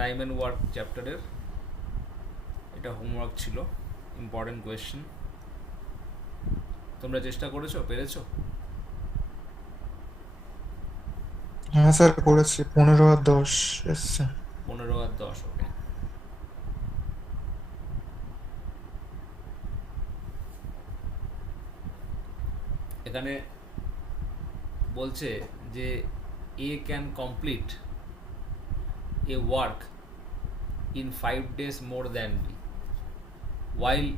Time and work চ্যাপ্টারের এটা homework ছিল, ইম্পর্টেন্ট কোয়েশ্চেন। তোমরা চেষ্টা করেছো, পেরেছো? হ্যাঁ স্যার, করেছি। 15 আর 10 এসছে। 15 আর 10, ওকে। এখানে বলছে যে A can complete a work in 5 days more than B, while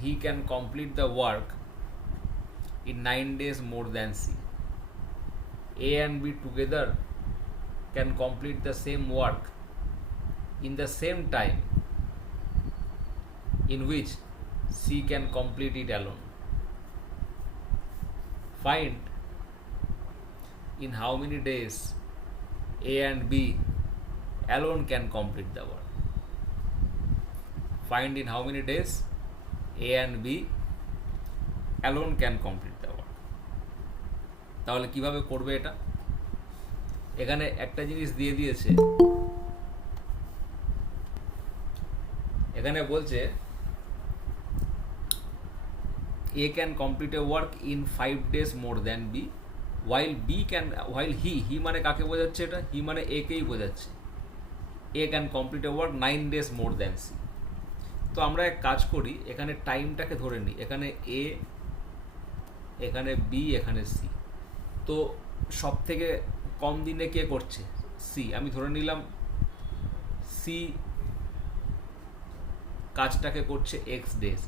he can complete the work in 9 days more than C. A and B together can complete the same work in the same time in which C can complete it alone. Find in how many days A and B alone can complete the work. Find in how many days A and B alone can complete the work. তাহলে কিভাবে করবে এটা? এখানে একটা জিনিস দিয়ে দিয়েছে, এখানে বলছে A can complete a work in 5 days more than B, while he মানে কাকে বোঝাচ্ছে এটা? হি মানে এ কেই বোঝাচ্ছে। A can complete a work 9 days more than C. তো আমরা এক কাজ করি, এখানে টাইমটাকে ধরে নিই। এখানে A, এখানে B, এখানে C। তো সব থেকে কম দিনে কে করছে? C। আমি ধরে নিলাম C কাজটাকে করছে এক্স ডেজ।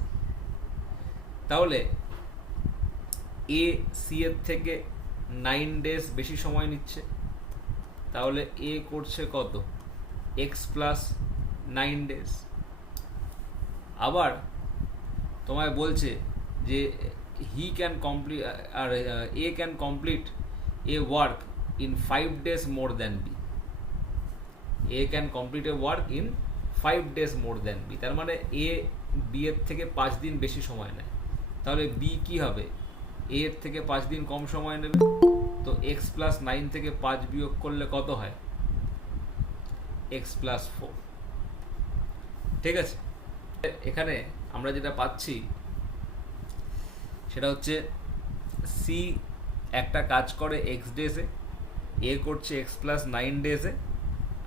তাহলে এ সি এর থেকে 9 ডেজ বেশি সময় নিচ্ছে। তাহলে এ করছে কত? X plus 9 days. আবার তোমায় বলছে যে হি ক্যান কমপ্লিট, আর A can complete a work in 5 days more than B. A can complete a work in 5 days more than B. তার মানে এ বি এর থেকে 5 দিন বেশি সময় নেয়। তাহলে বি কি হবে? এ এর থেকে 5 দিন কম সময় নেবে। তো এক্স প্লাস 9 থেকে 5 বিয়োগ করলে কত হয়? X plus 4। ঠিক আছে, এখানে আমরা যেটা পাচ্ছি সেটা হচ্ছে সি একটা কাজ করে এক্স ডেজে, এ করছে এক্স প্লাস 9 ডেজে,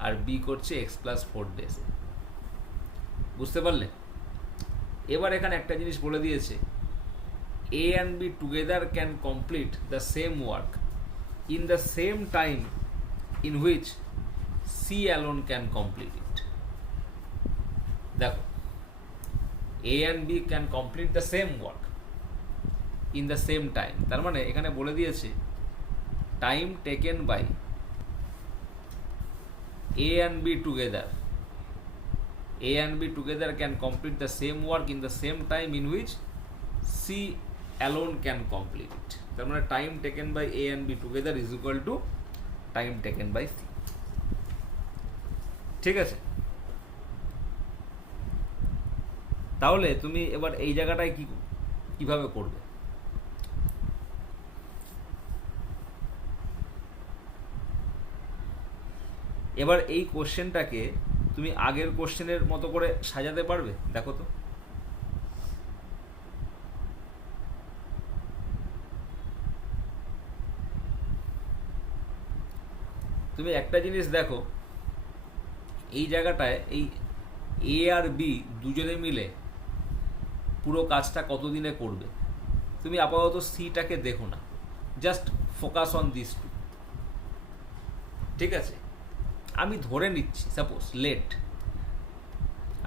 আর বি করছে এক্স প্লাস 4 ডেজে। বুঝতে পারলে? এবার এখানে একটা জিনিস বলে দিয়েছে, A and B together can complete the same work in the same time in which C alone can complete it. দেখো, A and B can complete the same work in the same time, তার মানে এখানে বলে দিয়েছে time taken by A and B together, A and B together can complete the same work in the same time in which C alone can complete it. তার মানে time taken by A and B together is equal to time taken by C. ঠিক আছে? তাহলে তুমি এবার এই জায়গাটায় কিভাবে করবে? এবার এই কোশ্চেনটাকে তুমি আগের কোশ্চেনের মতো করে সাজাতে পারবে? দেখো তো। তুমি একটা জিনিস দেখো, এই জায়গাটায় এই এ আর বি দুজনে মিলে পুরো কাজটা কতদিনে করবে? তুমি আপাতত সিটাকে দেখো না, just focus on this two. ঠিক আছে, আমি ধরে নিচ্ছি, সাপোজ লেট,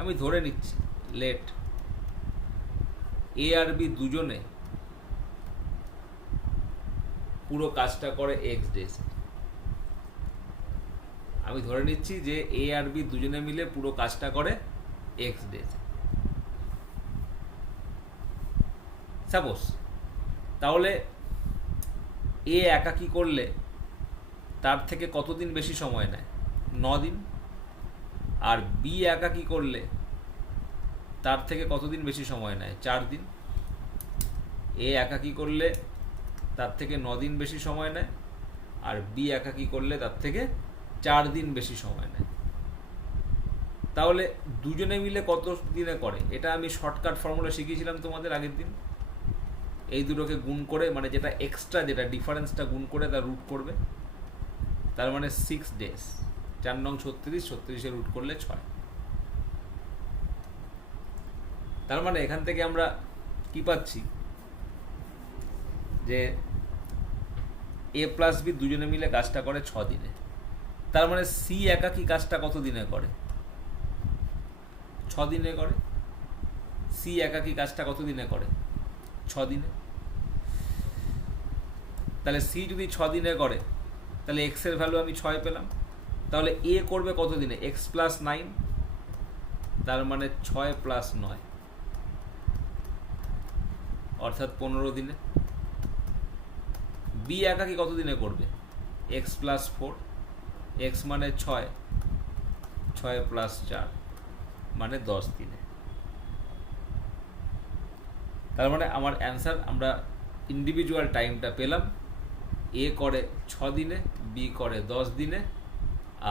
আমি ধরে নিচ্ছি লেট এ আর বি দুজনে পুরো কাজটা করে এক্স ডেজ। আমি ধরে নিচ্ছি যে এ আর বি দুজনে মিলে পুরো কাজটা করে এক্স ডেজ, সাপোজ। তাহলে এ একাকি করলে তার থেকে কতদিন বেশি সময় নেয়? 9 দিন। আর বি একাকি করলে তার থেকে কতদিন বেশি সময় নেয়? 4 দিন। এ একাকি করলে তার থেকে 9 দিন বেশি সময় নেয়, আর বি একাকি করলে তার থেকে 4 দিন বেশি সময় নেয়। তাহলে দুজনে মিলে কত দিনে করে, এটা আমি শর্টকাট ফর্মুলা শিখিয়েছিলাম তোমাদের আগের দিন। এই দুটোকে গুণ করে, মানে যেটা এক্সট্রা, যেটা ডিফারেন্সটা গুণ করে তার রুট করবে, তার মানে 6 ডেজ। 4 নং 36, 36-এ রুট করলে 6। তার মানে এখান থেকে আমরা কি পাচ্ছি, যে এ প্লাস বি দুজনে মিলে কাজটা করে 6 দিনে। তার মানে সি একাকি কাজটা কত দিনে করে? 6 দিনে করে। সি একাকি কাজটা কত দিনে করে? 6 দিনে। তাহলে সি যদি 6 দিনে করে, তাহলে এক্স এর ভ্যালু আমি 6 পেলাম। তাহলে এ করবে কত দিনে? এক্স প্লাস 9, তার মানে 6 প্লাস 9, অর্থাৎ 15 দিনে। বি একাকি কত দিনে করবে? এক্স প্লাস 4, এক্স মানে 6, 6 প্লাস 4 মানে 10 দিনে। তার মানে আমার অ্যান্সার, আমরা ইন্ডিভিজুয়াল টাইমটা পেলাম। এ করে 6 দিনে, বি করে 10 দিনে,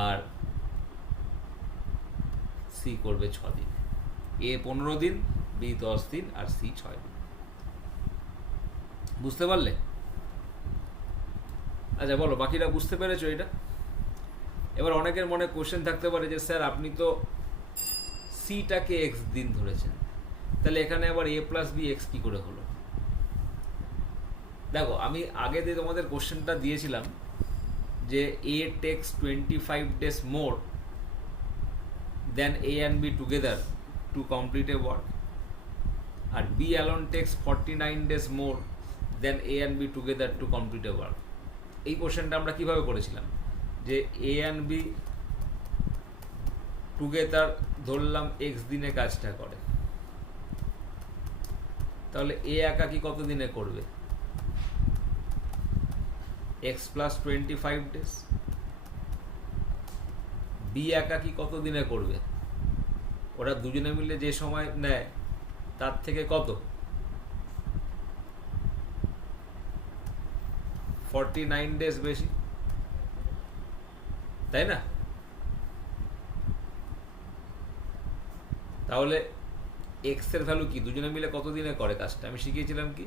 আর সি করবে 6 দিনে। এ 15 দিন, বি 10 দিন, আর সি 6 দিন। বুঝতে পারলে? আচ্ছা বলো, বাকিটা বুঝতে পেরেছো এটা? এবার অনেকের মনে কোশ্চেন থাকতে পারে যে স্যার আপনি তো সিটাকে এক্স দিন ধরেছেন, তাহলে এখানে আবার এ প্লাস বি এক্স কী করে হলো? দেখো, আমি আগে দিয়ে তোমাদের কোশ্চেনটা দিয়েছিলাম যে A takes 25 days more than A and B together to complete a work, আর B alone takes 49 days more than A and B together to complete a work. এই কোশ্চেনটা আমরা কীভাবে করেছিলাম, যে এ অ্যান্ড বি টুগেদার ধরলাম X দিনে কাজটা করে, তাহলে এ একাকি কত দিনে করবে? X plus 25 days। বি একাকি কত দিনে করবে? ওরা দুজনে মিলে যে সময় নেয় তার থেকে কত? 49 days বেশি, তাই না? তাহলে এক্স এর ভ্যালু কি? দুজনে মিলে কত দিনে করে কাজটা? আমি শিখিয়েছিলাম কি,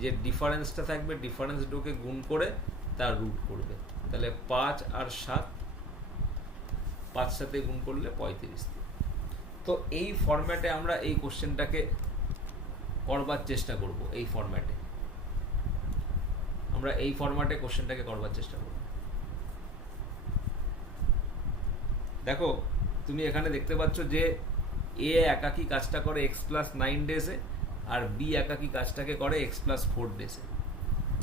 যে ডিফারেন্সটা থাকবে, ডিফারেন্স দুটোকে গুণ করে তার রুট করবে। তাহলে 5 আর 7, 5 সাথে গুণ করলে 35 দিন। তো এই ফরম্যাটে আমরা এই কোশ্চেনটাকে করবার চেষ্টা করব। এই ফরম্যাটে আমরা এই ফরম্যাটে কোশ্চেনটাকে করবার চেষ্টা করব। দেখো, তুমি এখানে দেখতে পাচ্ছ যে এ একাকি কাজটা করে এক্স প্লাস 9 ডেজে, আর বি একাকি কাজটাকে করে এক্স প্লাস 4 ডেজে।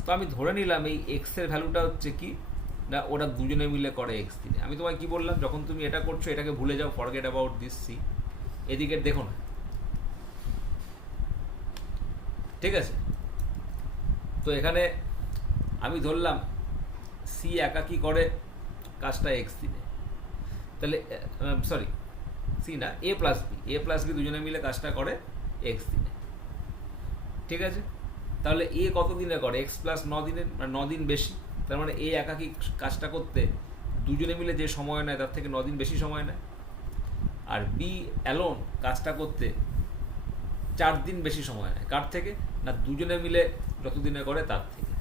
তো আমি ধরে নিলাম এই এক্স এর ভ্যালুটা হচ্ছে কি না, ওরা দুজনে মিলে করে এক্স দিনে। আমি তোমায় কি বললাম, যখন তুমি এটা করছো এটাকে ভুলে যাও, ফরগেট অ্যাবাউট দিস সি। এদিকে দেখো না, ঠিক আছে? তো এখানে আমি ধরলাম সি একাকি করে কাজটা এক্স দিনে, তাহলে সরি সি না, এ প্লাস বি দুজনে মিলে কাজটা করে এক্স দিনে, ঠিক আছে? তাহলে এ কত দিনে করে? এক্স প্লাস 9 দিনে, মানে 9 দিন বেশি। তার মানে এ একাকি কাজটা করতে দুজনে মিলে যে সময় নেয় তার থেকে 9 দিন বেশি সময় নেয়। আর বি অ্যালোন কাজটা করতে 4 দিন বেশি সময় নেয়। কার থেকে? না, দুজনে মিলে যত দিনে করে তার থেকে,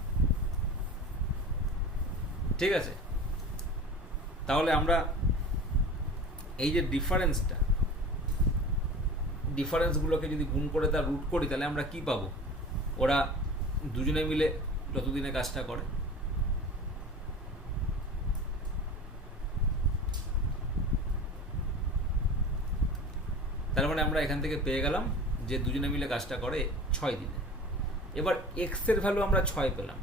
ঠিক আছে? তাহলে আমরা এই যে ডিফারেন্সগুলোকে যদি গুণ করে তার রুট করি, তাহলে আমরা কি পাবো? ওরা দুজনে মিলে যতদিনে কাজটা করে। তার মানে আমরা এখান থেকে পেয়ে গেলাম যে দুজনে মিলে কাজটা করে 6 দিনে। এবার এক্স এর ভ্যালু আমরা 6 পেলাম।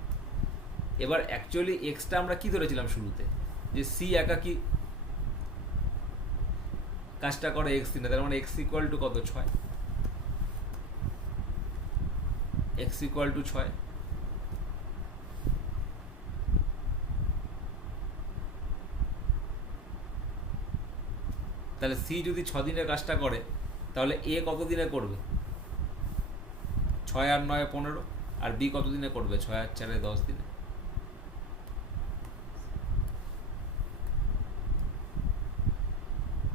এবার অ্যাকচুয়ালি এক্সটা আমরা কি ধরেছিলাম শুরুতে, যে সি একাকি কাজটা করে এক্স দিনে। তার মানে এক্স ইকুয়াল টু কত? 6। X equal to 6। তাহলে সি যদি 6 দিনে কাজটা করে, তাহলে এ কত দিনে করবে? 6 আর 9 15, আর বি কত দিনে করবে? 6 আর 4 10 দিনে।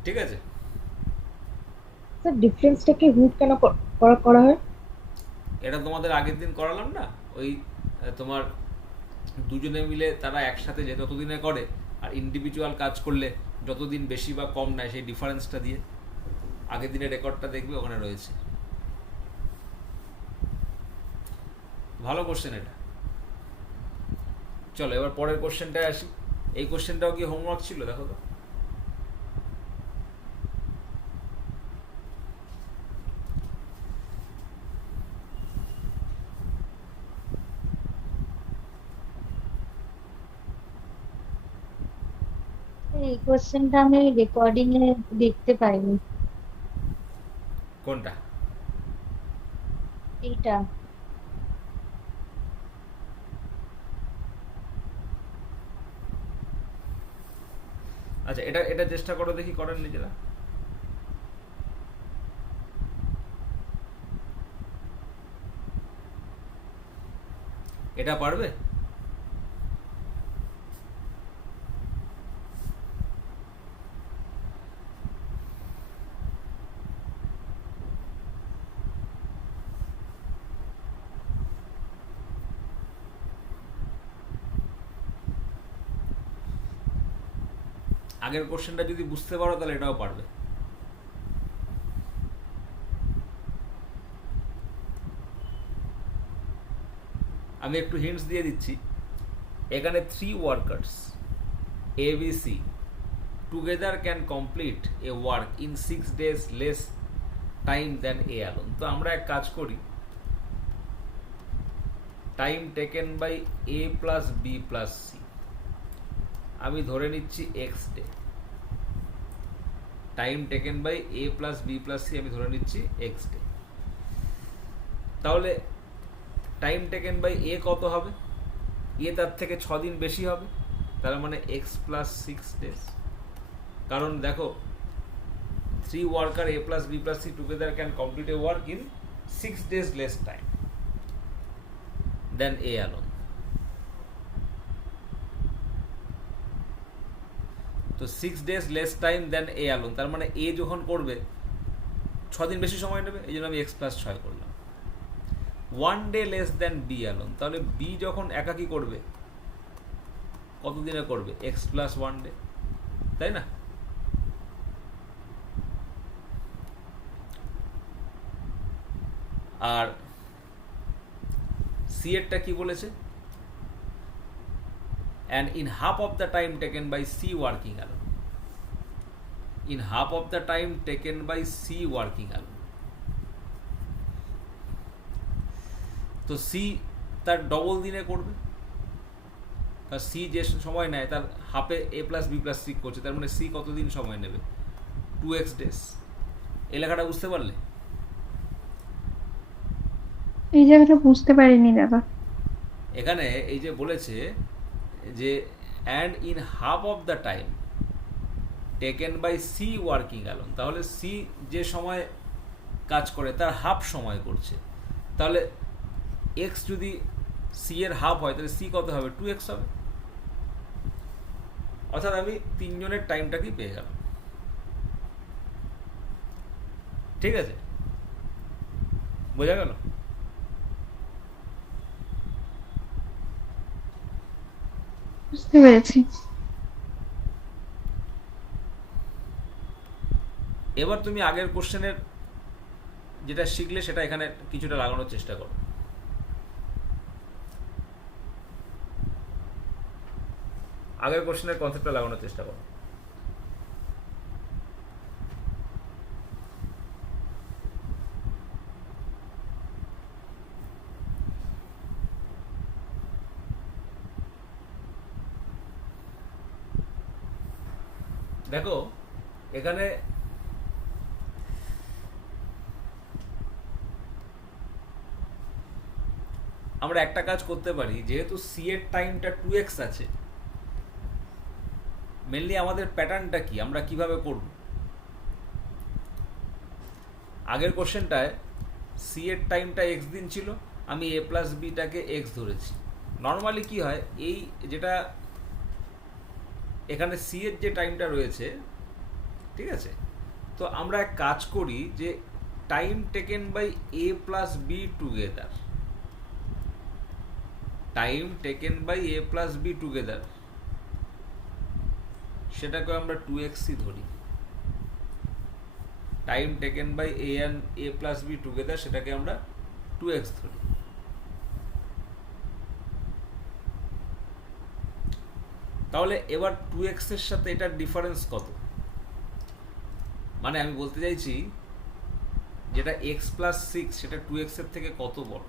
ঠিক আছে? স্যার ডিফারেন্সটাকে রুট কেন করা করা হয়? এটা তোমাদের আগের দিন করালাম না, ওই তোমার দুজনে মিলে তারা একসাথে যে ততদিনে করে, আর ইন্ডিভিজুয়াল কাজ করলে যতদিন বেশি বা কম নেয় সেই ডিফারেন্সটা দিয়ে। আগের দিনের রেকর্ডটা দেখবে, ওখানে রয়েছে। ভালো কোশ্চেন এটা। চলো এবার পরের কোশ্চেনটায় আসি। এই কোশ্চেনটাও কি হোমওয়ার্ক ছিল? দেখো তো। এই কোশ্চেনটা আমি রেকর্ডিং এ দেখতে পাইনি। কোনটা? এইটা। আচ্ছা, এটা এটা চেষ্টা করো দেখি, করেন নিজেরা। এটা পারবে? আগের কোশ্চেনটা যদি বুঝতে পারো তাহলে এটাও পারবে। আমি একটু হিন্টস দিয়ে দিচ্ছি। এখানে 3 workers ABC together can complete a work in 6 days less time than A alone। তো আমরা এক কাজ করি, time taken by A plus B plus C আমি ধরে নিচ্ছি X ডে। Time taken by A plus B plus C আমি ধরে নিচ্ছি X ডে। তাহলে টাইম টেকেন বাই A কত হবে? A তার থেকে 6 দিন বেশি হবে, তার মানে X প্লাস 6 days। কারণ দেখো, 3 worker A plus B plus C together can complete a work in 6 days less time than A alone। তো 6 days less time than A alone, তার মানে A যখন করবে 6 দিন বেশি সময় নেবে, এই জন্য আমি X প্লাস 6 করলাম। 1 day less than B alone, তাহলে B যখন একাকি করবে কত দিনে করবে? X প্লাস 1 ডে, তাই না? আর C এরটা কি বলেছে? and in half of the time taken by C working alone, in half of the time taken by C working alone। তো C তার ডবল দিনে করবে, কারণ C যে সময় নেয় তার হাফে A plus B plus C করছে, তার মানে C কতদিন সময় নেবে? 2x days। এই লেখাটা বুঝতে পারলে? এই জায়গাটা বুঝতে পারিনি দাদা। এখানে এই যে বলেছে যে and in half of the time taken by C working alone, তাহলে C যে সময় কাজ করে তার হাফ সময় করছে, তাহলে X যদি C এর হাফ হয় তাহলে C কত হবে? 2x হবে। অর্থাৎ আমি 3 জনের টাইমটাকেই পেয়ে গেলাম। ঠিক আছে, বোঝা গেল? বুঝতে পেরেছি। এবার তুমি আগের কোশ্চেনের যেটা শিখলে সেটা এখানে কিছুটা লাগানোর চেষ্টা করো। আগের কোশ্চেনের কনসেপ্টটা লাগানোর চেষ্টা করো। দেখো এখানে আমরা একটা কাজ করতে পারি, যেহেতু C এর টাইমটা 2x আছে, মেনলি আমাদের প্যাটার্নটা কি, আমরা কিভাবে করব? আগের কোশ্চেনটায় C এর টাইমটা x দিন ছিল, আমি A প্লাস বিটাকে x ধরেছি। নর্মালি কি হয়, এই যেটা এখানে C এর যে টাইমটা রয়েছে ঠিক আছে? তো আমরা এক কাজ করি যে time taken by A plus B together, time taken by A plus B together সেটাকে আমরা 2x-ই ধরি। Time taken by A and A plus B together সেটাকে আমরা 2x ধরি। তাহলে এবার 2x এর সাথে এটার ডিফারেন্স কত? মানে আমি বলতে চাইছি যেটা x প্লাস 6 সেটা 2x এর থেকে কত বড়।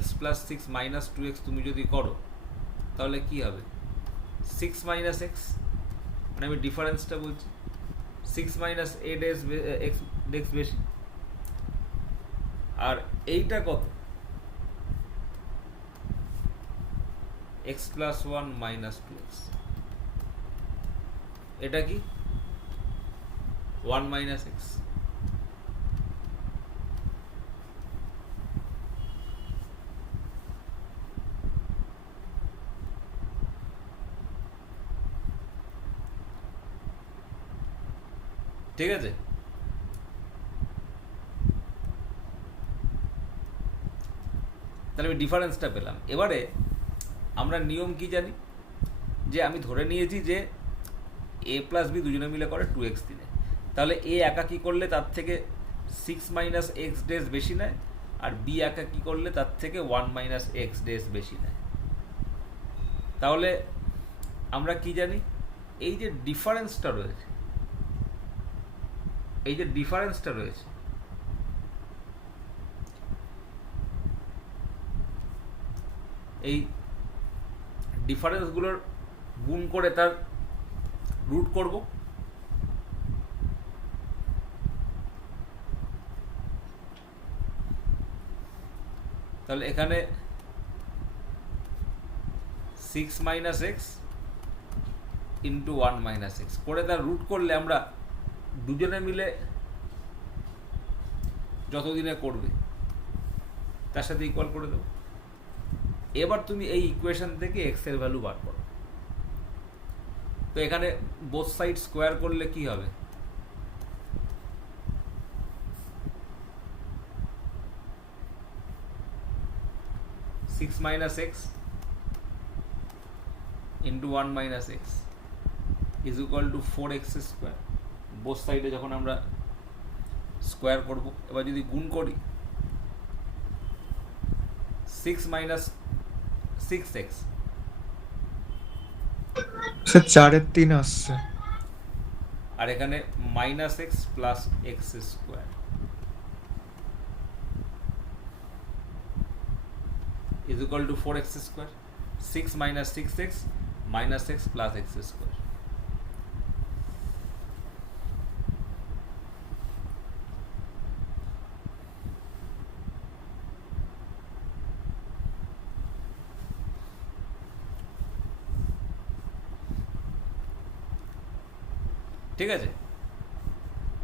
x প্লাস 6 মাইনাস 2x তুমি যদি করো তাহলে কি হবে? 6 মাইনাস x, মানে আমি ডিফারেন্সটা বলছি। 6 মাইনাস a ডেজ x বেশি, আর এইটা কত? x প্লাস 1 মাইনাস 2x, এটা কি 1 মাইনাস x। ঠিক আছে? তাহলে আমি ডিফারেন্সটা পেলাম। এবারে আমরা নিয়ম কি জানি, যে আমি ধরে নিয়েছি যে এ প্লাস বি দুজনে মিলে করে 2x দিনে, তাহলে এ একাকি করলে তার থেকে 6 মাইনাস এক্স ডেজ বেশি নেয়, আর বি একাকি করলে তার থেকে 1 মাইনাস এক্স ডেজ বেশি নেয়। তাহলে আমরা কি জানি, এই যে ডিফারেন্সটা রয়েছে, এই যে ডিফারেন্সটা রয়েছে, এই ডিফারেন্সগুলোর গুণ করে তার রুট করব। তাহলে এখানে 6 minus x into 1 minus x করে তার রুট করলে আমরা দুজনে মিলে যতদিনে করবে তার সাথে ইকুয়াল করে দেবো। এবার তুমি এই ইকুয়েশন থেকে এক্স এর ভ্যালু বার করো। তো এখানে বোথ সাইড স্কোয়ার করলে কি হবে? Six minus x into 1 minus x is equal two 4x square. Both সাইডে যখন আমরা স্কোয়ার করব, এবার যদি গুণ করি 6 মাইনাস 6x, স্যার 4-এর 3 আসছে। আর এখানে minus x plus x square is equal two 4x square. 6 minus 6x minus x plus x square. ঠিক আছে?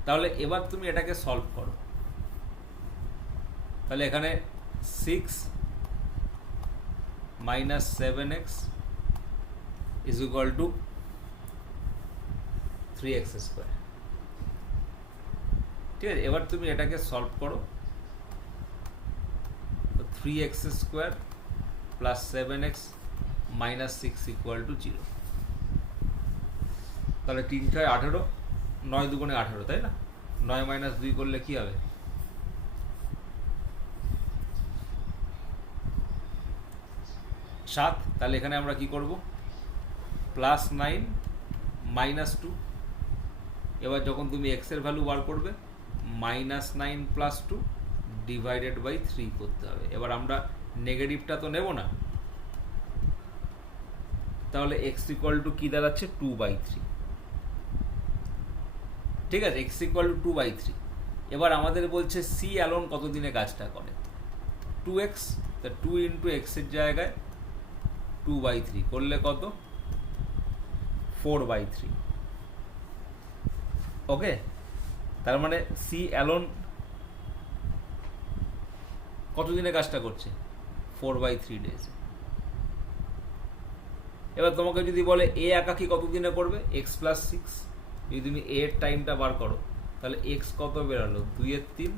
তাহলে এবার তুমি এটাকে সলভ করো। তাহলে এখানে 6 minus 7x is equal two 3x square. ঠিক আছে? এবার তুমি এটাকে সলভ করো। 3x square plus 7x minus 6 equal to 0। তাহলে 3 ছয় 18, 9 দুগুণে 18, তাই না? 9 মাইনাস 2 করলে কি হবে? 7। তাহলে এখানে আমরা কি করব? Plus 9 minus 2। এবার যখন তুমি এক্স এর ভ্যালু বার করবে, মাইনাস 9 প্লাস 2 ডিভাইডেড বাই 3 করতে হবে। এবার আমরা নেগেটিভটা তো নেব না, তাহলে এক্স ইকুয়াল টু কি দাঁড়াচ্ছে? 2/3। ঠিক আছে? X equal to 2/3। এবার আমাদের বলছে সি অ্যালোন কতদিনে কাজটা করে? 2x। তা 2 ইন্টু এক্স এর জায়গায় 2/3 করলে কত? 4/3। ওকে? তার মানে সি অ্যালোন কতদিনে কাজটা করছে? 4/3 ডেজ। এবার তোমাকে যদি বলে এ একাকি কতদিনে করবে? x plus 6। যদি তুমি এর টাইমটা বার করো তাহলে এক্স কত বেরোলো 2/3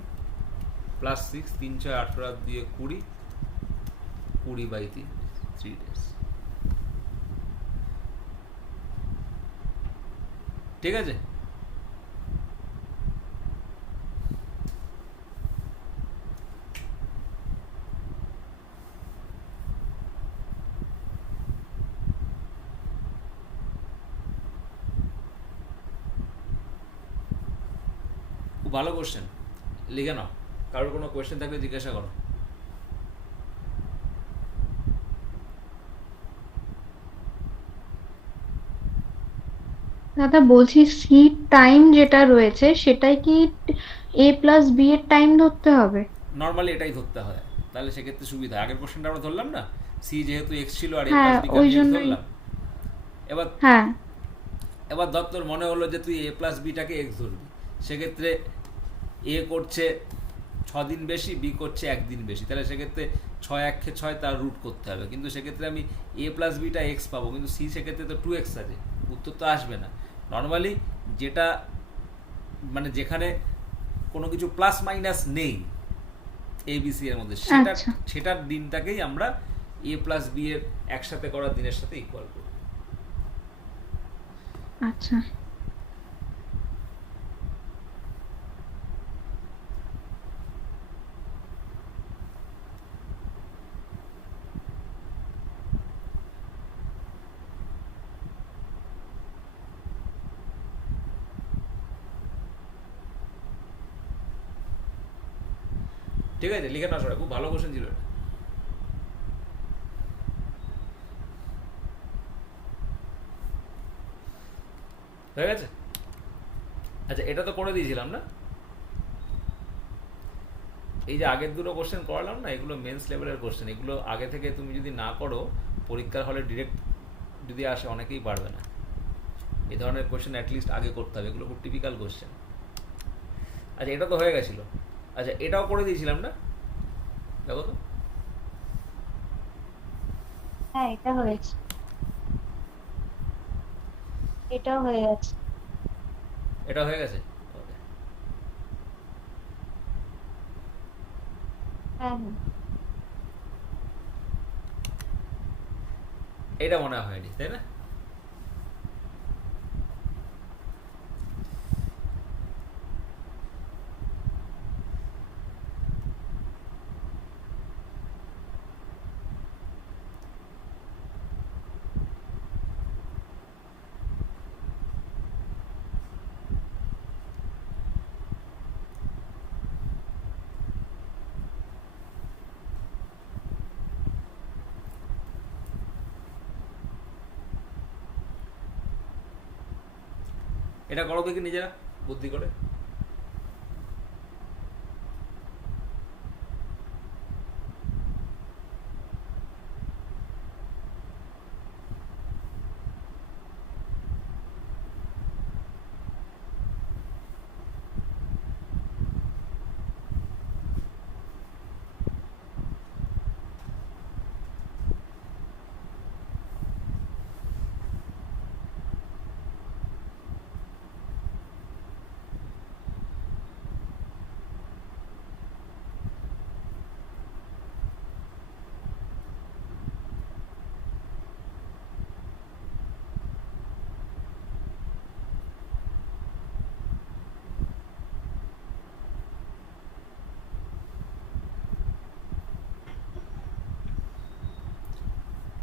প্লাস 6 3 6 18 আর 2 20 20/3 3 ডেজ। ঠিক আছে, খুব ভালো কোশ্চেন, লিখে নাও। কারোর কোনো কোশ্চেন থাকলে জিজ্ঞাসা করো। দাদা বলছি সি টাইম যেটা রয়েছে সেটাই কি এ প্লাস বি এর টাইম ধরতে হবে? নর্মালি এটাই ধরতে হয়, তাহলে সেক্ষেত্রে সুবিধা। আগের কোশ্চেনটা আমরা ধরলাম না, সি যেহেতু এক্স ছিল আর এ হ্যাঁ, প্লাস বি কে ওই আমি x জন্যই। ধরলাম। এবার হ্যাঁ, এবার ধর তোর মনে হলো যে তুই এ প্লাস বিটাকে এক্স ধরবি, সেক্ষেত্রে এ করছে 6 দিন বেশি, বি করছে 1 দিন বেশি, তাহলে সেক্ষেত্রে 6 1 6 তার রুট করতে হবে, কিন্তু সেক্ষেত্রে আমি এ প্লাস বিটা এক্স পাবো, কিন্তু সি সেক্ষেত্রে তো 2x আছে, উত্তর তো আসবে না। নর্মালি যেটা মানে যেখানে কোনো কিছু প্লাস মাইনাস নেই এবিসি এর মধ্যে, আচ্ছা। সেটার দিনটাকেই আমরা এ প্লাস বি এর একসাথে করার দিনের সাথে ইকুয়াল করি। আচ্ছা। ঠিক আছে, লিখে না সবাই, খুব ভালো কোশ্চেন ছিল এটা। হয়ে গেছে? আচ্ছা, এটা তো করে দিয়েছিলাম না? এই যে আগের দুটো কোশ্চেন করালাম না, এগুলো মেন্স লেভেলের কোশ্চেন। এগুলো আগে থেকে তুমি যদি না করো, পরীক্ষার হলে ডিরেক্ট যদি আসে অনেকেই পারবে না। এই ধরনের কোশ্চেন অ্যাটলিস্ট আগে করতে হবে, এগুলো খুব টিপিক্যাল কোশ্চেন। আচ্ছা, এটা তো হয়ে গেছিলো। আচ্ছা, এটাও করে দিয়েছিলাম না, দেখো তো। হ্যাঁ, এটা হয়েছে, এটাও হয়ে গেছে। এটা হয়ে গেছে। Okay. হ্যাঁ হ্যাঁ, এটা মনে হয়নি, তাই না? এটা করো দেখি নিজেরা বুদ্ধি করে।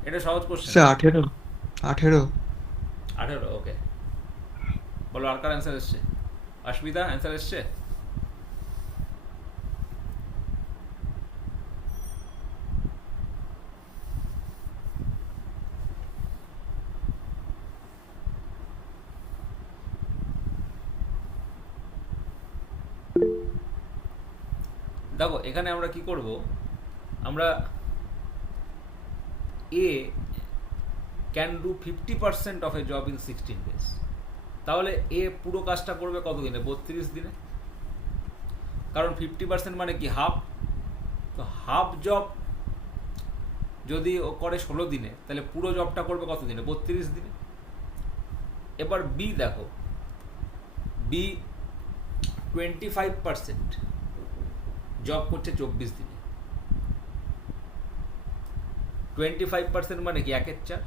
এটা সহজ কোশ্চেন। স্যার 18 18 18, ওকে। বলো আর কার অ্যান্সার এসছে? অস্মিতা অ্যান্সার এসছে? দেখো এখানে আমরা কি করব, আমরা A can do 50% of a job in 16 days, তাহলে এ পুরো কাজটা করবে কত দিনে? 32 দিনে। কারণ 50% মানে কি হাফ, তো হাফ জব যদি ও করে 16 দিনে, তাহলে পুরো জবটা করবে কত দিনে? 32 দিনে। এবার বি দেখো, বি 25% জব করছে 24 দিনে। 25% মানে কি 1/4,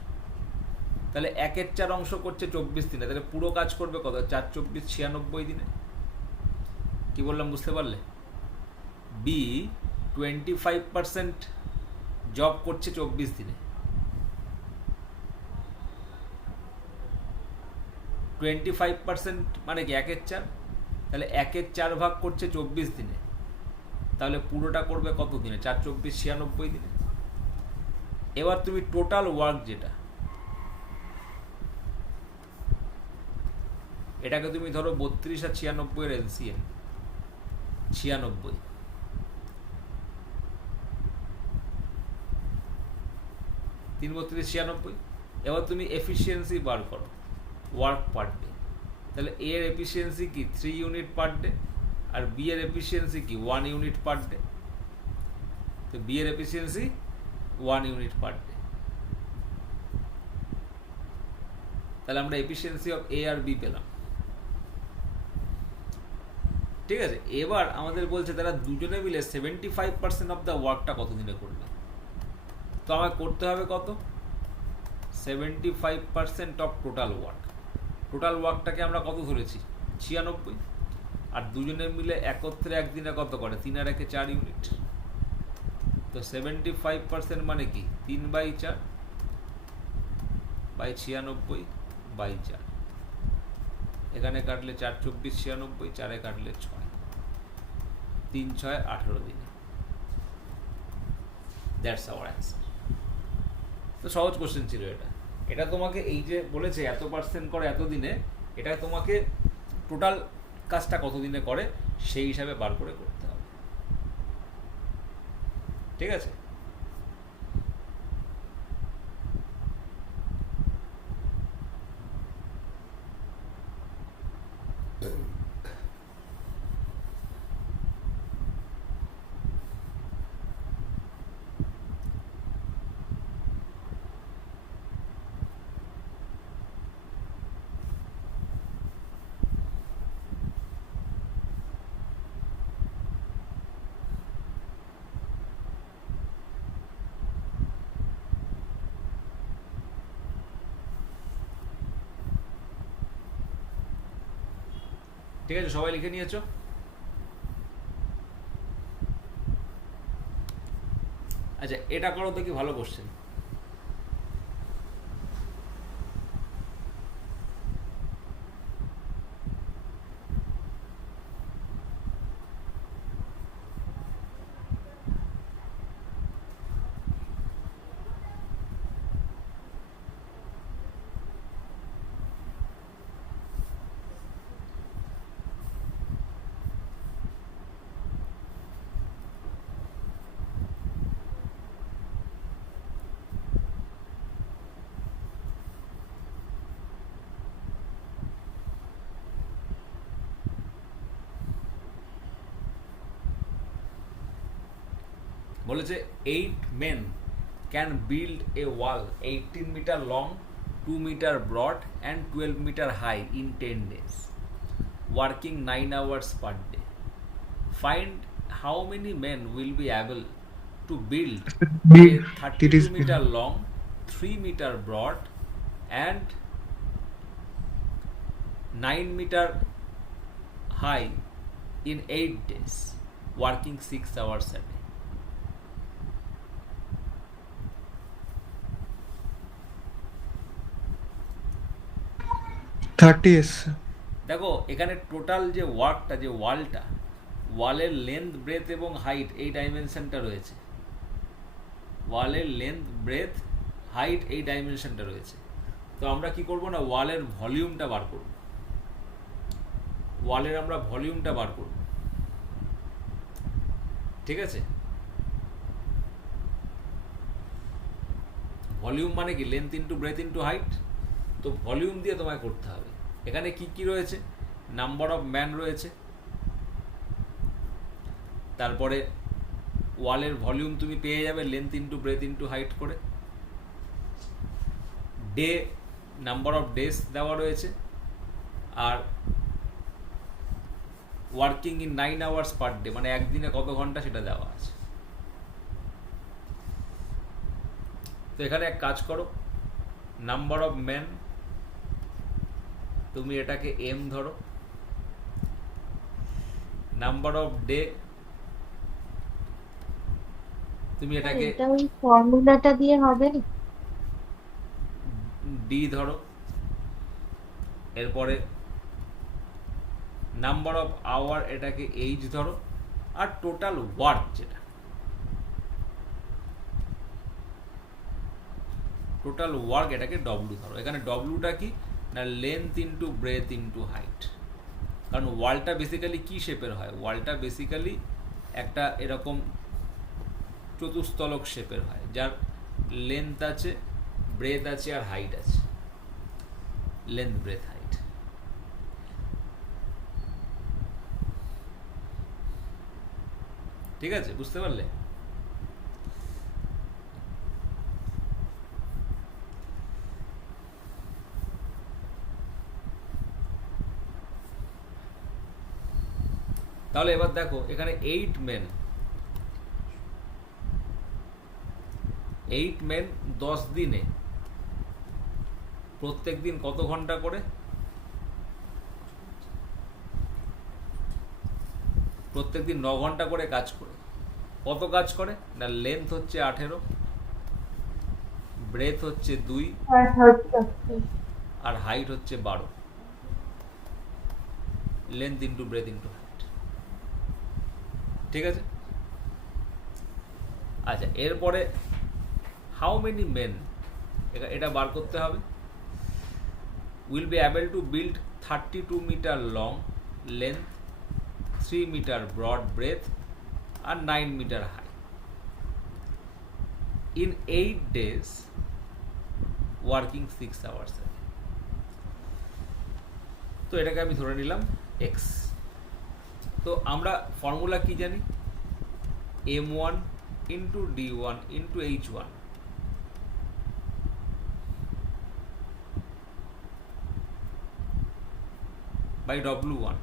তাহলে 1/4 অংশ করছে 24 দিনে, তাহলে পুরো কাজ করবে কত? 4 24 96 দিনে। কি বললাম বুঝতে পারলে? বি 25% জব করছে 24 দিনে, 25% মানে কি 1/4, তাহলে 1/4 ভাগ করছে 24 দিনে, তাহলে পুরোটা করবে কত দিনে? 4 24 96 দিনে। এবার তুমি টোটাল ওয়ার্ক যেটা, এটাকে তুমি ধরো 32 আর 96 এর এলসিএম 96, 3 32 96। এবার তুমি এফিসিয়েন্সি বার করো ওয়ার্ক পার ডে, তাহলে এ এর এফিসিয়েন্সি কি 3 ইউনিট পার ডে, আর বি এর এফিসিয়েন্সি কি 1 ইউনিট পার ডে। তো বি এর এফিসিয়েন্সি 1 ইউনিট পার ডে, তাহলে আমরা এফিসিয়েন্সি অফ এ আর বি পেলাম। ঠিক আছে, এবার আমাদের বলছে তারা দুজনে মিলে 75% অফ দ্য ওয়ার্কটা কত দিনে করবে। তো আমাকে করতে হবে কত? 75% অফ টোটাল ওয়ার্ক। টোটাল ওয়ার্কটাকে আমরা কত ধরেছি? 96, আর দুজনে মিলে একত্রে একদিনে কত করে? 3 আর 1 4 ইউনিট। তো 75% মানে কি 3/4 বাই 96 বাই 4, এখানে কাটলে 4 24 96, 4 কাটলে 6, 3 6 18 দিনে। That's our answer. তো সহজ কোশ্চেন ছিল এটা। এটা তোমাকে এই যে বলেছে এত পার্সেন্ট করে এত দিনে, এটা তোমাকে টোটাল কাজটা কত দিনে করে সেই হিসাবে বার করে করতে হবে। ঠিক আছে, ঠিক আছে, সবাই লিখে নিয়েছো? আচ্ছা, এটা করো দেখি, ভালো কোশ্চেন। বলেছে 8 men can build a wall 18 meter long, 2 meter broad and 12 meter high in 10 days, working 9 hours per day. Find how many men will be able to build a 32 meter long, 3 meter broad and 9 meter high in 8 days, working 6 hours a day. দেখো এখানে total যে ওয়ার্কটা, যে ওয়ালটা, ওয়ালের length breadth এবং height এই ডাইমেনশনটা রয়েছে, ওয়ালের লেন্থ ব্রেথ হাইট এই ডাইমেনশনটা রয়েছে। তো আমরা কি করব না, ওয়ালের ভলিউমটা বার করব, ওয়ালের আমরা ভলিউমটা বার করব। ঠিক আছে, ভলিউম মানে কি length into breadth into height. তো ভলিউম দিয়ে তোমায় করতে হবে। এখানে কি কি রয়েছে? নাম্বার অফ ম্যান রয়েছে, তারপরে ওয়ালের ভলিউম তুমি পেয়ে যাবে length into breadth into height করে। ডে, নাম্বার অফ ডেজ দেওয়া রয়েছে, আর working in 9 hours per day, মানে একদিনে কত ঘন্টা সেটা দেওয়া আছে। তো এখানে এক কাজ করো, নাম্বার অফ মেন তুমি এটাকে এম ধরো, নাম্বার অফ ডে তুমি এটাকে এটা ওই ফর্মুলাটা দিয়ে হবে না? ডি ধরো, এরপরে নাম্বার অফ আওয়ার এটাকে এইচ ধরো, আর টোটাল ওয়ার্ক যেটা টোটাল ওয়ার্ক এটাকে ডব্লিউ ধরো। এখানে ডব্লিউটা কি না length into breadth into height, কারণ ওয়ালটা বেসিক্যালি কি শেপের হয়, ওয়ালটা বেসিক্যালি একটা এরকম চতুস্তলক শেপের হয়, যার লেন্থ আছে, ব্রেথ আছে, আর হাইট আছে, লেন্থ ব্রেথ হাইট। ঠিক আছে, বুঝতে পারলে? তাহলে এবার দেখো এখানে 8 মেন 10 দিনে প্রত্যেক দিন কত ঘন্টা করে? প্রত্যেক দিন 9 ঘন্টা করে কাজ করে। কত কাজ করে না লেন্থ হচ্ছে 18, ব্রেথ হচ্ছে 2, আর হাইট হচ্ছে 12। Length into breadth into height. ঠিক আছে, আচ্ছা এরপরে হাউ মেনি মেন এটা বার করতে হবে। Will be able to build 32 metre long length, 3 metre broad breadth, আর 9 metre high in 8 days working 6 hours. তো এটাকে আমি ধরে নিলাম এক্স। তো আমরা ফর্মুলা কি জানি, m1 into d1 into h1 by w1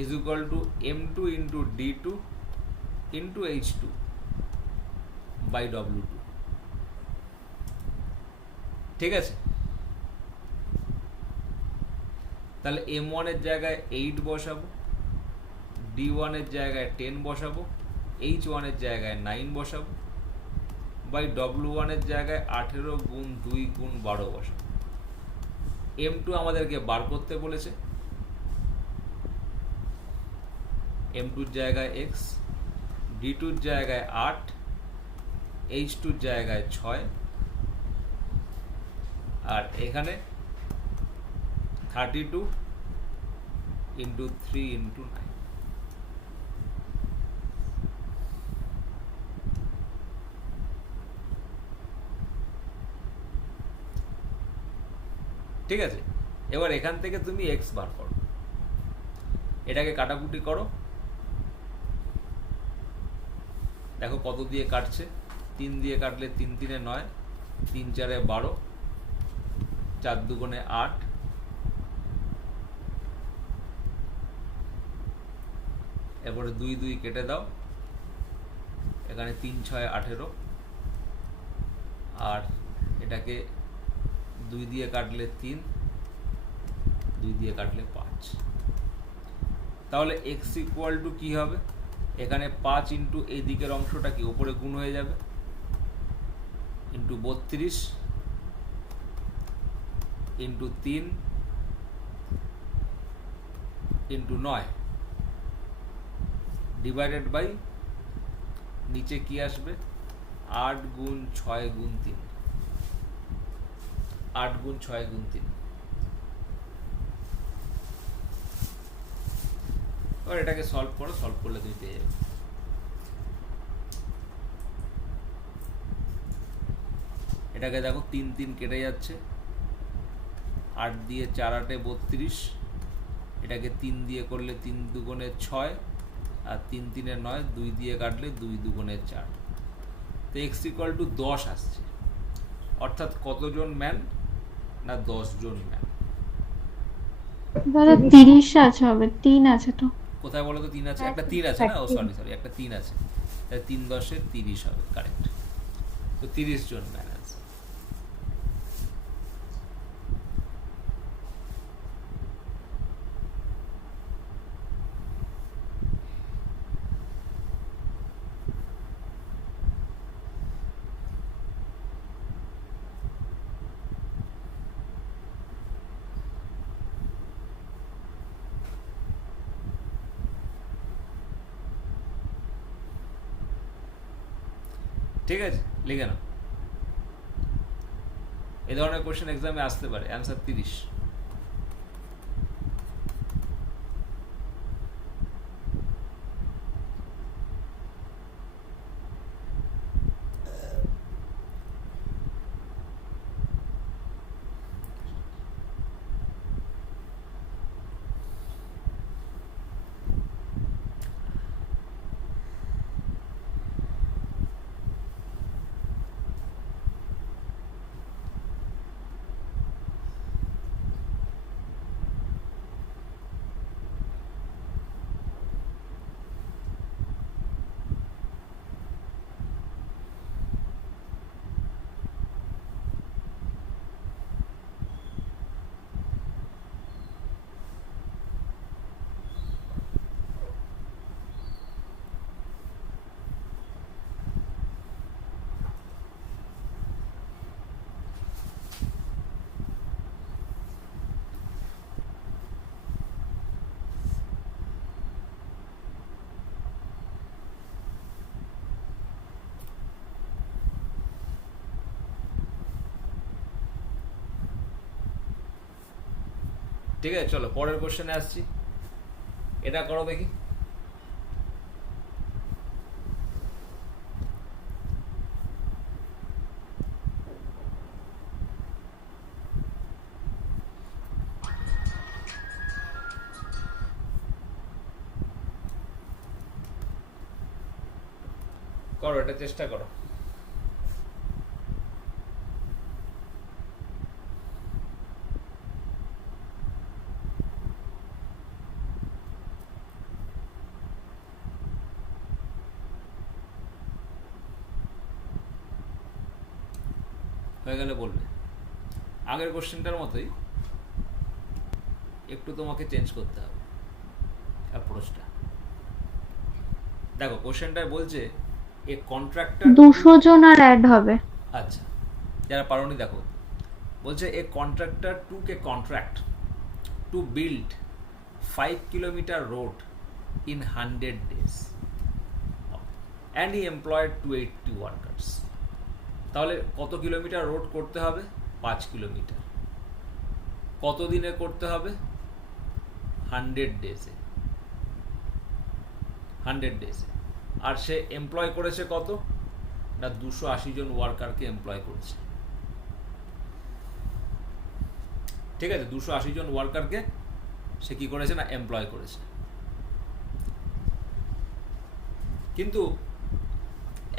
is equal to m2 into d2 into h2 by w2। ঠিক আছে, তাহলে m1 এর জায়গায় 8 বসাবো, d1 এর জায়গায় 10 বসাবো, h1 এর জায়গায় 9 বসাবো, বাই w1 এর জায়গায় 18 গুণ 2 গুণ 12 বসাবো। m2 আমাদেরকে বার করতে বলেছে, m2 এর জায়গায় x, d2 এর জায়গায় 8, h2 এর জায়গায় 6, আর এখানে 32 ইন্টু 3 ইন্টু 9। ঠিক আছে, এবার এখান থেকে তুমি এক্স বার করো, এটাকে কাটাকুটি করো, দেখো কত দিয়ে কাটছে। 3 দিয়ে কাটলে 3 3 9, 3 4 12, 4 2 8, এরপরে 2 2 কেটে দাও, এখানে 3 6 18, আর এটাকে 2 দিয়ে কাটলে 3, 2 দিয়ে কাটলে 5। তাহলে x ইকুয়াল টু কি হবে, এখানে 5 ইন্টু এই দিকের অংশটা কি উপরে গুণ হয়ে যাবে, into 32 into 3 into 9 divided by নিচে কি আসবে 8 গুণ 6 গুণ 3, 8 গুণ 6 গুণ 3। এবার এটাকে সলভ করো, সলভ করলে তুমি পেয়ে যাবে। এটাকে দেখো 3 3 কেটে যাচ্ছে, 8 দিয়ে 4 8 32, এটাকে 3 দিয়ে করলে 3 2 6, আর 3 3 9, 2 দিয়ে কাটলে 2 2 4। তো x ইকুয়াল টু 10 আসছে, অর্থাৎ কতজন ম্যান না 10 জন ম্যান। দাদা 30 আছে, হবে 3 আছে তো। কোথায় বলো তো 3 আছে? হ্যাঁ, একটা 3 আছে না? ও 13 সরি, একটা 3 আছে, তাহলে 3 10 30 হবে, কারেক্ট। তো 30 জন ব্যালেন্স। ঠিক আছে, লিখে নাও। এই ধরনের কোশ্চেন এক্সামে আসতে পারে। অ্যান্সার 30। ঠিক আছে, চলো পরের কোশ্চেনে আসছি। এটা করো দেখি। করো, এটা চেষ্টা করো। হয়ে গেলে বলবে। আগের কোশ্চেনটার মতোই একটু তোমাকে চেঞ্জ করতে হবে অ্যাপ্রোচটা। দেখো কোশ্চেনটায় বলছে a contractor 200 John R add হবে। আচ্ছা, যারা পারোনি দেখো, বলছে a contractor took contract to build 5 kilometre road in 100 days and he employed 280 workers. তাহলে কত কিলোমিটার রোড করতে হবে? 5 কিলোমিটার। কত দিনে করতে হবে? 100 days-এ। 100 days-এ। আর সে এমপ্লয় করেছে কত না? 280 জন ওয়ার্কারকে এমপ্লয় করেছে। ঠিক আছে, 280 জন ওয়ার্কারকে সে কি করেছে না? এমপ্লয় করেছে। কিন্তু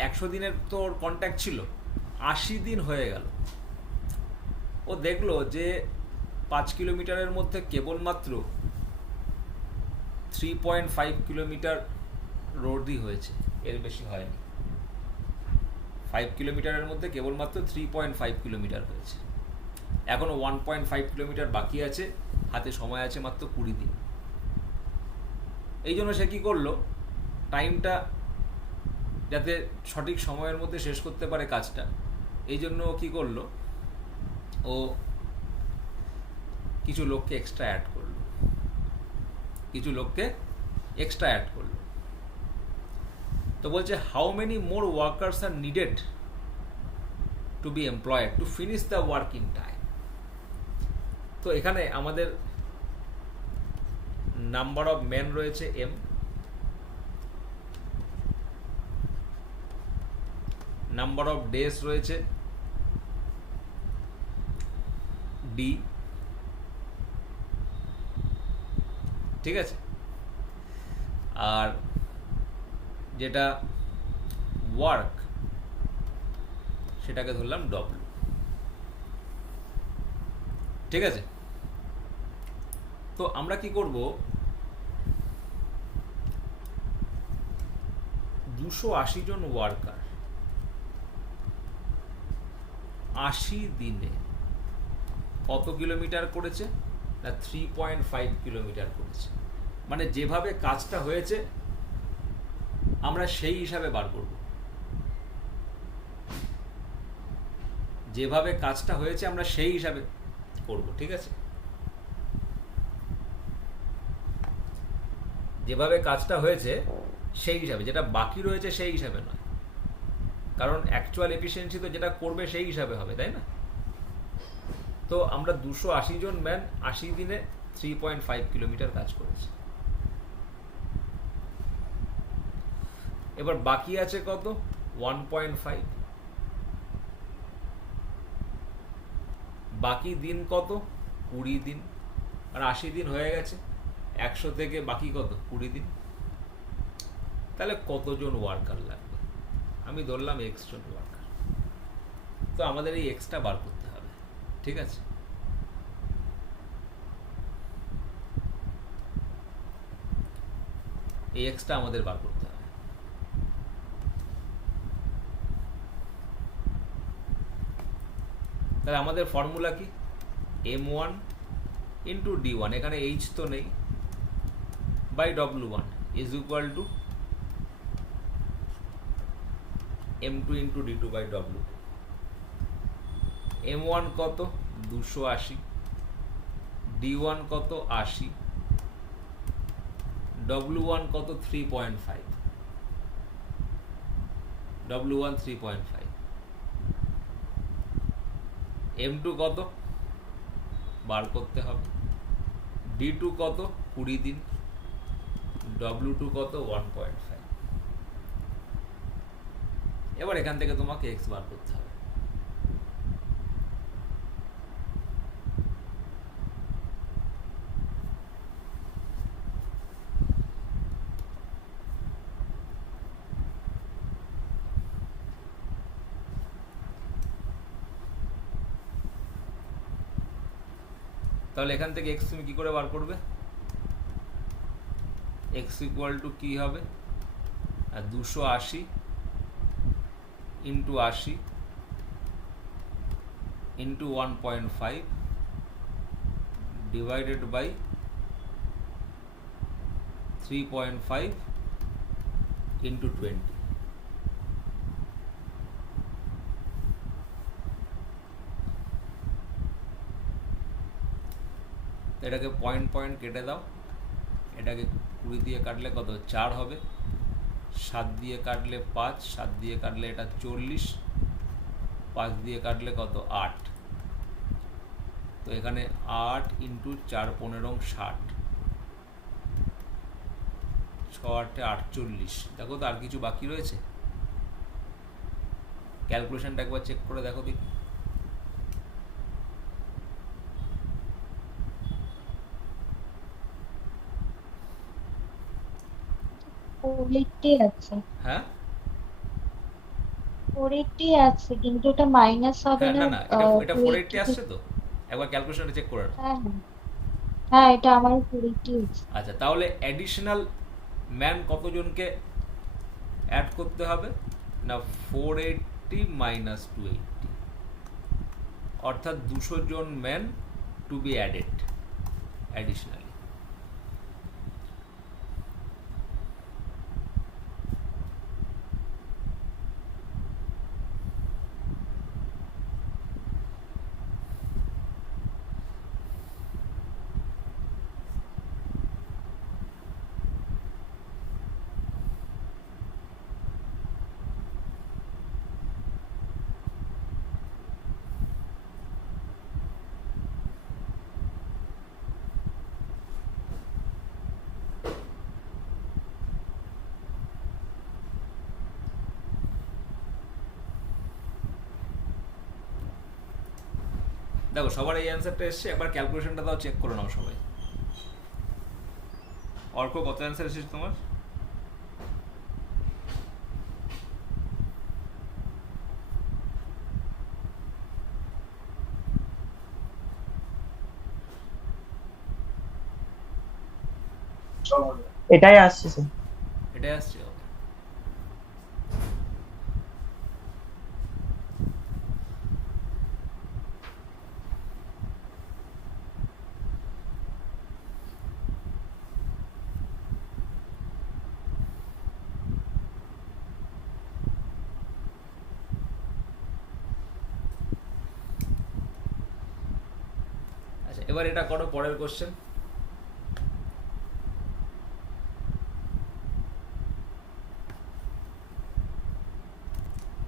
100 দিনের তো ওর কন্ট্যাক্ট ছিল, 80 দিন হয়ে গেল। ও দেখলো যে 5 কিলোমিটারের মধ্যে কেবলমাত্র 3.5 কিলোমিটার রোডই হয়েছে, এর বেশি হয়নি। 5 কিলোমিটারের মধ্যে কেবলমাত্র 3.5 কিলোমিটার হয়েছে। এখনো 1.5 কিলোমিটার বাকি আছে, হাতে সময় আছে মাত্র 20 দিন। এই জন্য সে কি করলো? টাইমটা যাতে সঠিক সময়ের মধ্যে শেষ করতে পারে কাজটা, এই জন্য ও কি করলো? ও কিছু লোককে এক্সট্রা অ্যাড করলো। তো বলছে how many more workers are needed to be employed to finish the work in time. তো এখানে আমাদের নাম্বার অফ ম্যান রয়েছে এম, নাম্বার অফ ডেজ রয়েছে ডি। ঠিক আছে, আর যেটা ওয়ার্ক সেটাকে ধরলাম ডব্লিউ। ঠিক আছে, তো আমরা কি করব, 280 জন ওয়ার্কার 80 দিনে কত কিলোমিটার করেছে? না 3.5 কিলোমিটার করেছে। মানে যেভাবে কাজটা হয়েছে আমরা সেই হিসাবে বার করব, যেভাবে কাজটা হয়েছে আমরা সেই হিসাবে করব, ঠিক আছে? যেভাবে কাজটা হয়েছে সেই হিসাবে, যেটা বাকি রয়েছে সেই হিসাবে নয়, কারণ অ্যাকচুয়াল এফিসিয়েন্সি তো যেটা করবে সেই হিসাবে হবে, তাই না? তো আমরা 280 জন ম্যান 80 দিনে 3.5 কিলোমিটার কাজ করেছে। এবার বাকি আছে কত? 1.5। বাকি দিন কত? 20 দিন। আর 80 দিন হয়ে গেছে, 100 থেকে বাকি কত? 20 দিন। তাহলে কতজন ওয়ার্কার লাগবে? আমি ধরলাম x জন ওয়ার্কার। তো আমাদের এই এক্সটা বার করতে হবে, ঠিক আছে? এই এক্সটা আমাদের বার করতে হবে। তাহলে আমাদের ফর্মুলা কি? m1 ইন্টু d1, এখানে h তো নেই, by w1 is equal to m2 into d2 by w2। m1 কত? 280, d1 কত? 80, w1 কত? 3.5, w1 3.5, m2 কত বার করতে হবে, d2 কত? 20 দিন, w2 কত? 1.5। এবার এখান থেকে তোমাকে x বার করতে হবে। তাহলে এখান থেকে x তুমি কি করে বার করবে? x ইকুয়াল টু কি হবে? 280 into 80 into 1.5 divided by 3.5 into 20। এটাকে পয়েন্ট পয়েন্ট কেটে দাও, এটাকে 20 দিয়ে কাটলে কত? 4 হবে, 7 দিয়ে কাটলে 5, 7 দিয়ে কাটলে এটা 40, 5 দিয়ে কাটলে কত? 8। তো এখানে 8 ইন্টু 4 15 60, 6 8 48। দেখো তো আর কিছু বাকি রয়েছে? ক্যালকুলেশনটা একবার চেক করে দেখো দেখি। আছে, হ্যাঁ 480 আছে, কিন্তু এটা মাইনাস হবে হ্যাঁ, না? না না, এটা 480 আসছে তো, একবার ক্যালকুলেশনটা চেক করে নাও। হ্যাঁ হ্যাঁ হ্যাঁ, এটা আমার 480 আছে। আচ্ছা, তাহলে অ্যাডিশনাল ম্যান কতজনকে অ্যাড করতে হবে? না 480 মাইনাস 280, অর্থাৎ 200 জন man to be added additionally. দেখো সবার এই অ্যান্সারটা এসছে, একবার ক্যালকুলেশনটা দাও, চেক করে নাও সবাই। অর্ক কত অ্যান্সার এসেছে তোমার? এটাই আসছে স্যার। এটাই আসছে। Okay. আচ্ছা, এবার এটা করো পরের কোশ্চেন।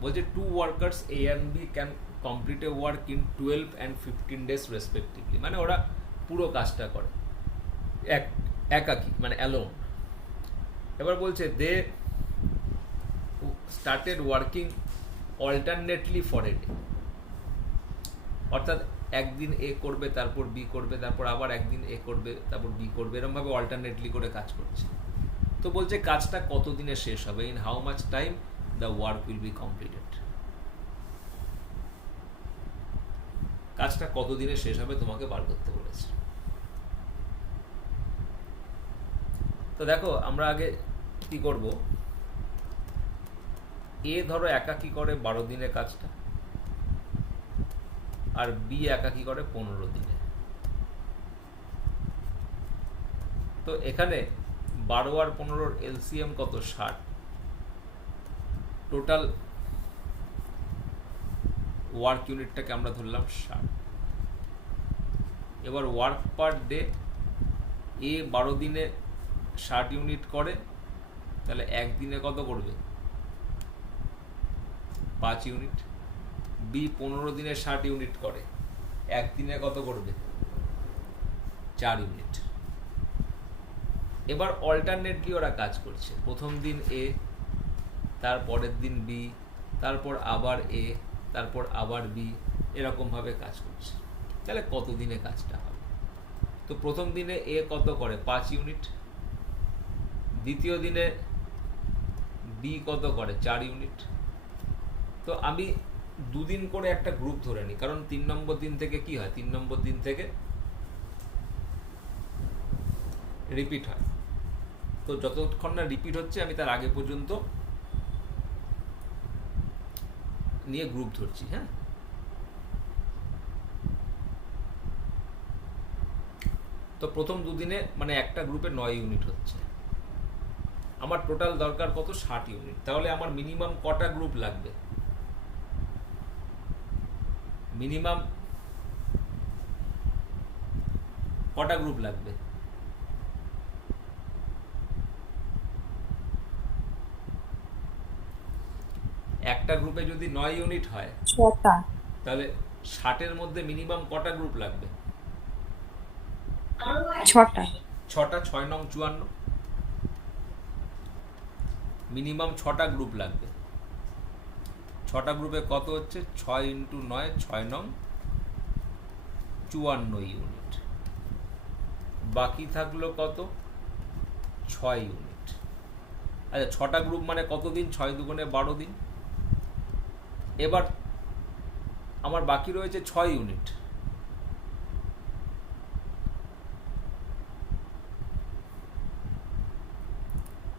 বলছে two workers A and B can complete a work in 12 and 15 days respectively, মানে ওরা পুরো কাজটা করে একাকি, মানে অ্যালোন। এবার বলছে they started working alternately for a day, অর্থাৎ একদিন এ করবে, তারপর বি করবে, তারপর আবার একদিন এ করবে, তারপর বি করবে, এরকমভাবে অল্টারনেটলি করে কাজ করছে। তো বলছে কাজটা কতদিনে শেষ হবে, in how much time the work will be completed. কাজটা কতদিনে শেষ হবে তোমাকে বার করতে বলেছে। তো দেখো আমরা আগে কি করব, এ ধরো একা কি করে 12 দিনে কাজটা, আর বি একা কি করে 15 দিনে। তো এখানে 12 আর 15 এলসিএম কত, 60। টোটাল ওয়ার্ক ইউনিটটাকে আমরা ধরলাম 60। এবার ওয়ার্ক পার ডে, এ 12 দিনে 60 ইউনিট করে, তাহলে একদিনে কত করবে, 5 ইউনিট। বি 15 দিনে 60 ইউনিট করে, একদিনে কত করবে, 4 ইউনিট। এবার অল্টারনেটলি ওরা কাজ করছে, প্রথম দিন এ, তার পরের দিন বি, তারপর আবার এ, তারপর আবার বি, এরকমভাবে কাজ করছে। তাহলে কত দিনে কাজটা হবে? তো প্রথম দিনে এ কত করে, 5 ইউনিট। দ্বিতীয় দিনে বি কত করে, 4 ইউনিট। তো আমি দুদিন করে একটা গ্রুপ ধরে নিই, কারণ 3 নম্বর দিন থেকে কি হয়, 3 নম্বর দিন থেকে রিপিট হয়। তো যতক্ষণ না রিপিট হচ্ছে আমি তার আগে পর্যন্ত নিয়ে গ্রুপ ধরছি। হ্যাঁ, তো প্রথম দুদিনে মানে একটা গ্রুপে 9 ইউনিট হচ্ছে, আমার টোটাল দরকার কত, 60 ইউনিট। তাহলে আমার মিনিমাম কটা গ্রুপ লাগবে, মিনিমাম কটা গ্রুপ লাগবে, একটা গ্রুপে যদি 9 ইউনিট হয়, 6টা। তাহলে 60-এর মধ্যে মিনিমাম কটা গ্রুপ লাগবে, 6টা। 6টা, 6 নং 54, মিনিমাম 6টা গ্রুপ লাগবে। 6টা গ্রুপে কত হচ্ছে, 6 ইন্টু 9, 6 নং 54 ইউনিট। বাকি থাকলো কত, 6 ইউনিট। আচ্ছা, 6টা গ্রুপ মানে কত দিন, 6 দুগুণে 12 দিন। এবার আমার বাকি রয়েছে 6 ইউনিট।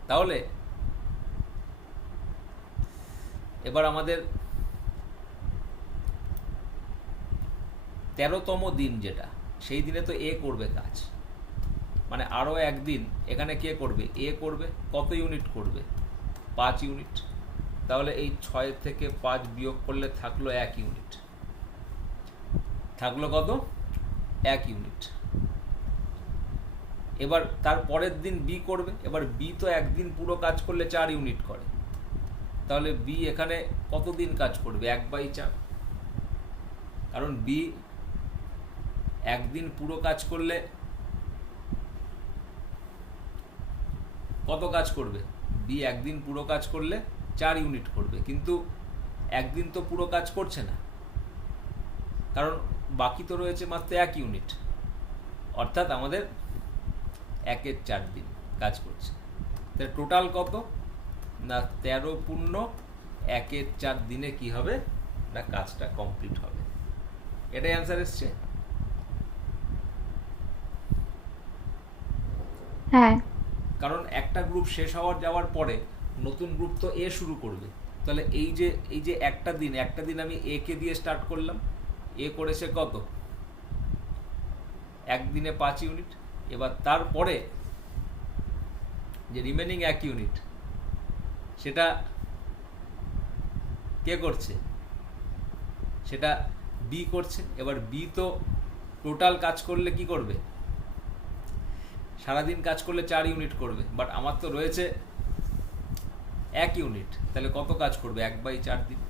তাহলে এবার আমাদের 13তম দিন যেটা, সেই দিনে তো এ করবে কাজ, মানে আরও একদিন এখানে কে করবে, এ করবে। কত ইউনিট করবে, 5 ইউনিট। তাহলে এই 6 থেকে 5 বিয়োগ করলে থাকলো 1 ইউনিট, থাকলো কত, 1 ইউনিট। এবার তার পরের দিন বি করবে। এবার বি তো একদিন পুরো কাজ করলে 4 ইউনিট করে, তাহলে বি এখানে কতদিন কাজ করবে, 1/4। কারণ বি একদিন পুরো কাজ করলে কত কাজ করবে, বি একদিন পুরো কাজ করলে 4 ইউনিট করবে, কিন্তু একদিন তো পুরো কাজ করছে না, কারণ বাকি তো রয়েছে মাত্র 1 ইউনিট। অর্থাৎ আমাদের 1-এর 4 দিন কাজ করছে। তাহলে টোটাল কত না, 13 পূর্ণ 1-এর 4 দিনে কি হবে না, কাজটা কমপ্লিট হবে। এটাই অ্যান্সার এসছে। হ্যাঁ। কারণ একটা গ্রুপ শেষ যাওয়ার পরে নতুন গ্রুপ তো এ শুরু করবে। তাহলে এই যে একটা দিন আমি এ কে দিয়ে স্টার্ট করলাম, এ করেছে কত, একদিনে 5 ইউনিট। এবার তারপরে যে রিমেনিং 1 ইউনিট সেটা কে করছে, সেটা বি করছে। এবার বি তো টোটাল কাজ করলে কি করবে, সারাদিন কাজ করলে 4 ইউনিট করবে, বাট আমার তো রয়েছে 1 ইউনিট, তাহলে কত কাজ করবে, 1/4 দিন।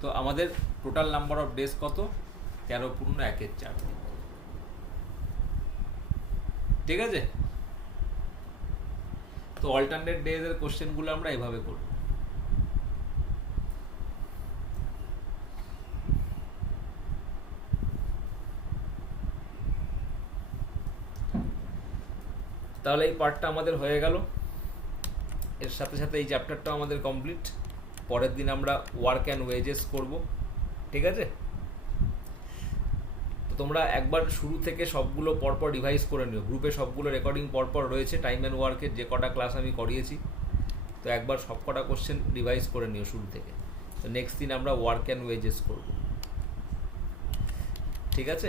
তো আমাদের টোটাল নাম্বার অফ ডেজ কত, 13 পূর্ণ 1/4 দিন। ঠিক আছে, তো অল্টারনেট ডেজ এর কোশ্চেনগুলো আমরা এভাবে করব। তাহলে এই পার্টটা আমাদের হয়ে গেল, এর সাথে সাথে এই চ্যাপ্টারটাও আমাদের কমপ্লিট। পরের দিন আমরা ওয়ার্ক অ্যান্ড ওয়েজেস করব। ঠিক আছে, তো তোমরা একবার শুরু থেকে সবগুলো পরপর রিভাইজ করে নিও। গ্রুপে সবগুলো রেকর্ডিং পরপর রয়েছে, টাইম অ্যান্ড ওয়ার্কের যে কটা ক্লাস আমি করিয়েছি, তো একবার সব কটা কোশ্চেন রিভাইজ করে নিও শুরু থেকে। তো নেক্সট দিন আমরা ওয়ার্ক অ্যান্ড ওয়েজেস করব। ঠিক আছে।